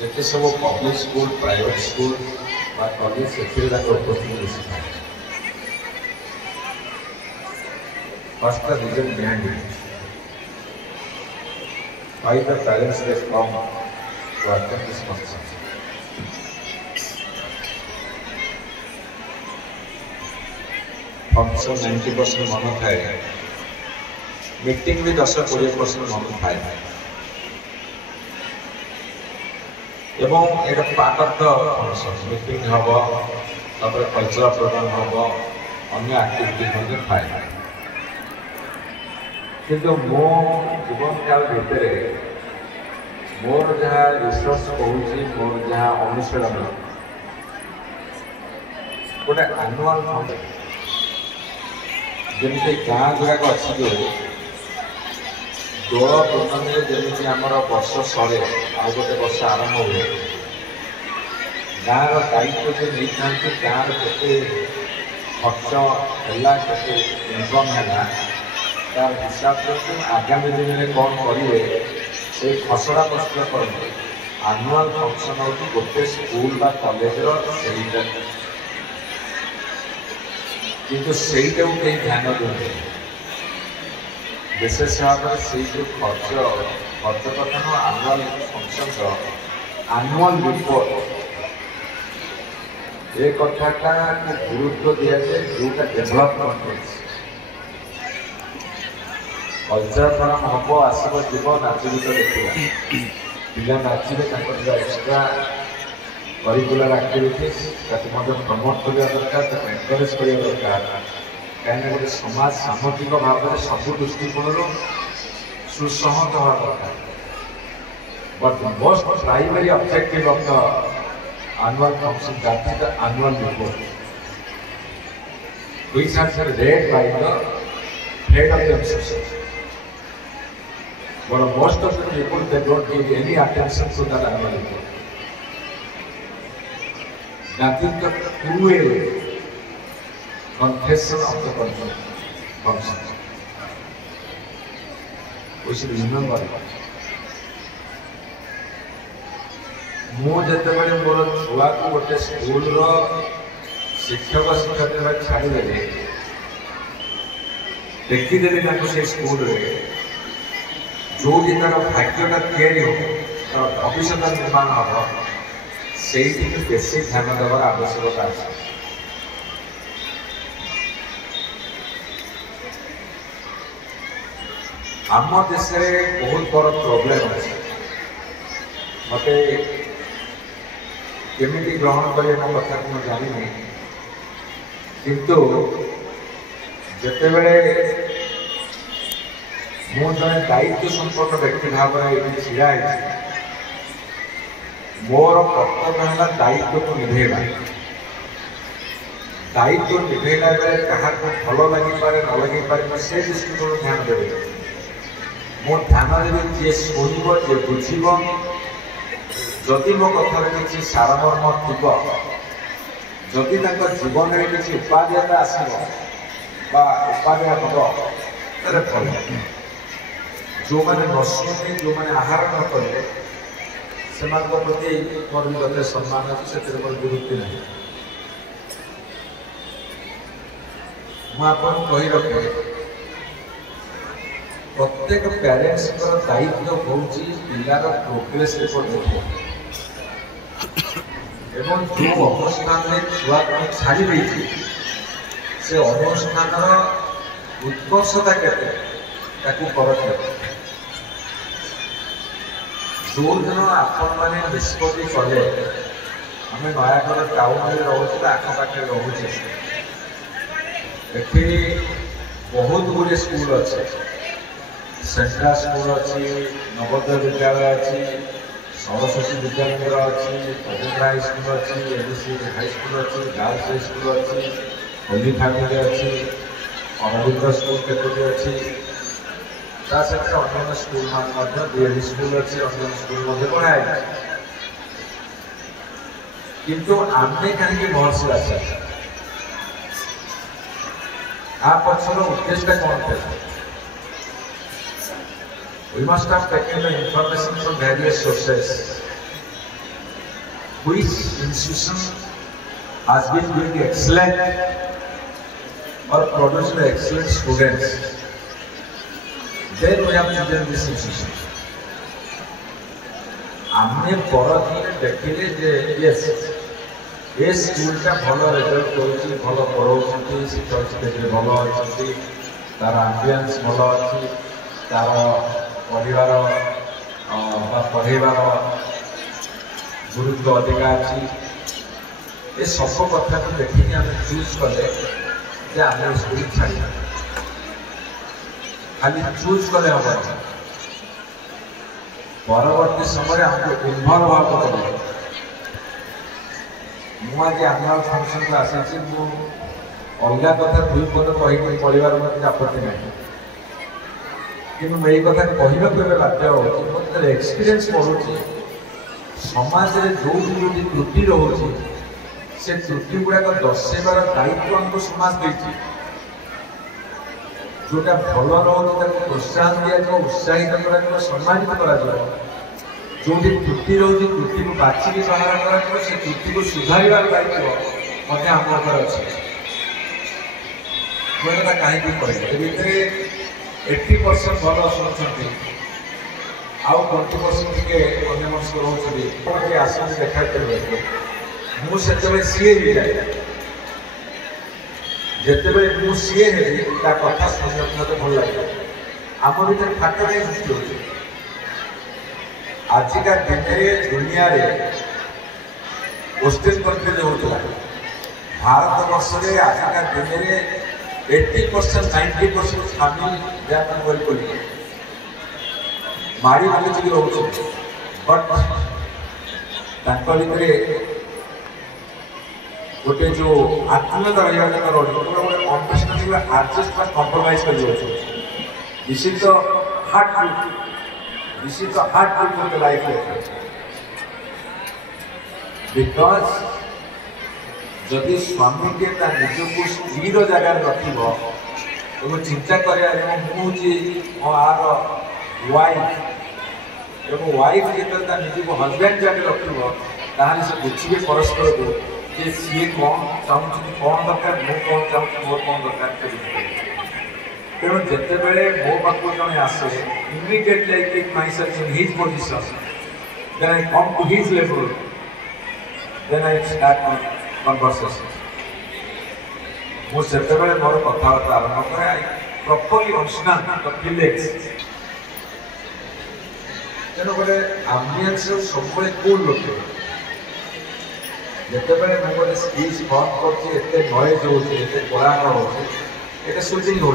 जिते सब public school private school college से उपस्थित बेसी था What's the reason behind it? Why the parents they come to attend this function? Function 90% मन थाए, मीटिंग भी 10-20% मन थाए, एवं एक part of the function meeting हवा, तब कल्चरल प्रोग्राम हवा, अन्य एक्टिविटी मध्य थाए. किंतु मो जीवन काल भितर मोर जहाँ रिसर्च कहूँ मोर जहाँ अनुशीलन गोटे आनुआल फंड जमी गाँ गुड़ाक अच्छी जो दोल पूर्णमी जमी आम वर्ष सरे आ गए वर्ष आरंभ हुए गाँव दायित्व जो नहीं था गाँव के खर्च है इनकम है तार हिसाब से आगामी दिन में कौन करेंगे से खसड़ा प्रस्तुत करेंगे आनुआल फंक्शन हूँ गोटे स्कूल बा कॉलेज किंतु सेटा को कहीं ध्यान देते विशेष भाव से जो खर्च कथन आनुआल फंक्शन आनुआल रिपोर्ट ये कथाटा गुरुत्व दि जाए जोटा डेभलपमेंट कल्चर फोरम हम आसब जीव नाच गीत देखा पिला नाचे एक्सट्रा करिकुलर एक्टिविटीज प्रमोट करने दरकार एनकरेज करने दरकार कहीं गोटे समाज सामाजिक भाव में सब दृष्टिकोण सुसहमत हवा दरकार but most primary objective of the annual function that is the annual report which has been read by the head of the association. But most of the people, they don't give any attention to that annual report. That is the true confession of the function. We should remember it. मुझे मोर छुआ को गोटे school शिक्षक शिक्षक छाड़देली देखीदेली से school जो तार भाग्यटा या हो भविष्य निर्माण हम से बेस ध्यान देवार आवश्यकता अच्छे. आम देश में बहुत बड़ प्रोब्लेम अच्छे मत केमिटी ग्रहण करें मो कथा को जानी किंतु जिते बड़े मु जड़े दायित्व संपन्न व्यक्ति भाव में छिड़ा मोर कर्तव्य है दायित्व को निभेगा दायित्व निभेला बेले क्या भल लगी पारे न लगी पारे से दृष्टिकोण ध्यान देवे मो ध्यान देवी जी शुणव जी बुझ जदि मो कथार किसी सारमर्म थी जदि जीवन में किसी उपादेयता आसब उपादेय हम तेरे भल जो मैंने न शुणी जो मैंने आहार न करेंगे से प्रति मोर भी सम्मान अच्छे से मोर विरुक्ति ना मुझे कही रखे प्रत्येक पेरेंट्स दायित्व हूँ पिलार प्रोग्रेस रिपोर्ट देखो एवं जो अनुष्ठान में छुआ को छाड़ी देती से अनुष्ठान उत्कर्षता केते परख जो दिन आपण मैंने निष्पत्ति कले आम नयागढ़ टाउन में रोचे आखपाखे रोचे ये बहुत गुड़े स्कूल अच्छे सेंट्रल स्कूल अच्छी नवोदय विद्यालय अच्छी सरस्वती विद्यालय अच्छी प्रजेंद्र हाई स्कूल अच्छी एबीसी हाई स्कूल अच्छी गर्ल्स हाई स्कूल अच्छी होली फैमिली अच्छी अरविंद स्कूल केतोटी अच्छी सहित अन्य स्कूल मान डीएवी स्कूल अच्छी अन्य स्कूल पढ़ाई किंतु आमे कहीं महर्षि आचार्य आ पक्षर उद्देश्य कौन थे We must have taken the information from various sources which institution has been doing excellent or producing excellent students, then we have chosen this institution. आमने बड़ दिन देखिले जे यस ये स्कूल का भल रिजल्ट करुँच भल पढ़ाऊँ शिक्षक शिक्षक भल अच्छी तार आम्बियंस भल अच्छी तार पढ़ार पढ़ाइबार गुरुत्व अधिका अच्छी ये सब कथा को देखिए आम चूज कले आम स्कूल छाड़ खाली चूज कले हम परवर्ती समय हमको इन्वल्व हाँ पड़े मुझे आनुआल फंक्शन को आसी अलग कथा दुई पद कही पढ़ार मत आपत्ति ना कि यही कथा कहवा बाध्य हो एक्सपीरियंस पड़ुची समाज में जो जो त्रुटि रोचे से त्रुटि गुड़ाक दर्शाइबार दायित्व हमको समाज देती जोटा भल रोचे प्रोत्साहन दिया उत्साहित कर सम्मानित कर जो त्रुटि रोचे त्रुटि को बाछिक बाहर कर त्रुटि को सुधार दायित्व आमर अच्छे कहीं कहे 80% भल शुणुंट आउ 20% टे अन्यमनस्क रोचे आसने देखा करेंगे मुझे सीए हो जाए जिते मुझे सीए हेली कथा शुणा मत भल लगे आम भर फाट नहीं सृष्टि हो आजिका दिन दुनिया पोस्टेज कंट्री होता भारत वर्ष में आजिका दिन में 80% 90% फैमिली जहाँ बोली मारी मालिक रोचे बट भितर गोटे जो आत्मीयता रहा गोटे कंपीटिशन एडजस्ट कंप्रोमाइज कर this is the hard truth this is the hard truth of the life because जदि स्वामी के निजक स्त्री जगार रख चिंता कर आर वाइफ वाइफ जो निजक हजबैंड जगह रख से बुझे परस्पर को जे सी कौन चाहूँ कौन दरकार मु कौन चाहूँ मोर कौन दरकार तेणु जिते बड़े मो पाक जड़े आसे immediately I keep myself in his position then I come to his level then I start my conversation मुझे मोर कथबार्ता आरंभ करे I properly understand the feelings तेणु गोटे आम्बियंस सब कूल लोके जिते मुझे गोटे स्पीच फर्म कर नॉइज हो कोलाहल हो शूटिंग हो